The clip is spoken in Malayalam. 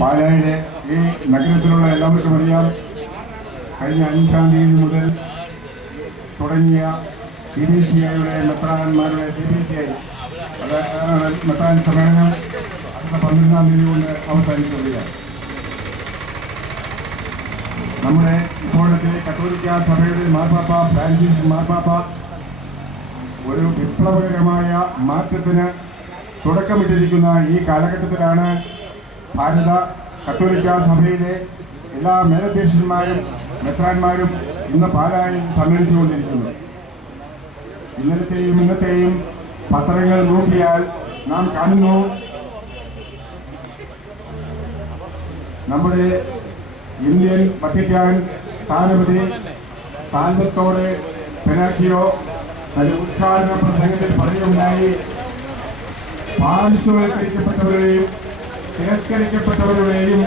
പാലായിലെ ഈ നഗരത്തിലുള്ള എല്ലാവർക്കും അറിയാം, കഴിഞ്ഞ 5-ാം തീയതി മുതൽ തുടങ്ങിയ CBCIയുടെ മെത്രാന്മാരുടെ CBCI മെത്രാൻ സമ്മേളനം അടുത്ത 12-ാം തീയതി കൊണ്ട് അവസാനിക്കുകയാണ്. നമ്മുടെ ഇപ്പോഴത്തെ കത്തോലിക്ക സഭയുടെ മാർപ്പാപ്പ ഫ്രാൻസിസ് മാർപ്പാപ്പ ഒരു വിപ്ലവകരമായ മാറ്റത്തിന് തുടക്കമിട്ടിരിക്കുന്ന ഈ കാലഘട്ടത്തിലാണ് ഭാരത കത്തോലിക്ക സഭയിലെ എല്ലാ മേലധ്യക്ഷന്മാരും മെത്രാന്മാരും ഇന്ന് പാലായിൽ സമ്മേളിച്ചുകൊണ്ടിരിക്കുന്നത്. ഇന്നലത്തെയും ഇന്നത്തെയും പത്രങ്ങൾ നോക്കിയാൽ നാം കാണുന്നു, നമ്മുടെ ഇന്ത്യൻ വത്തിക്കാൻ സ്ഥാനപതി സാൽവത്തോറെ പെനാക്കിയോ തന്റെ ഉദ്ഘാടന പ്രസംഗത്തിൽ പറയുകയുണ്ടായി, പാർശ്വവൽക്കരിക്കപ്പെട്ടവരുടെയും തിരസ്കരിക്കപ്പെട്ടവരുടെയും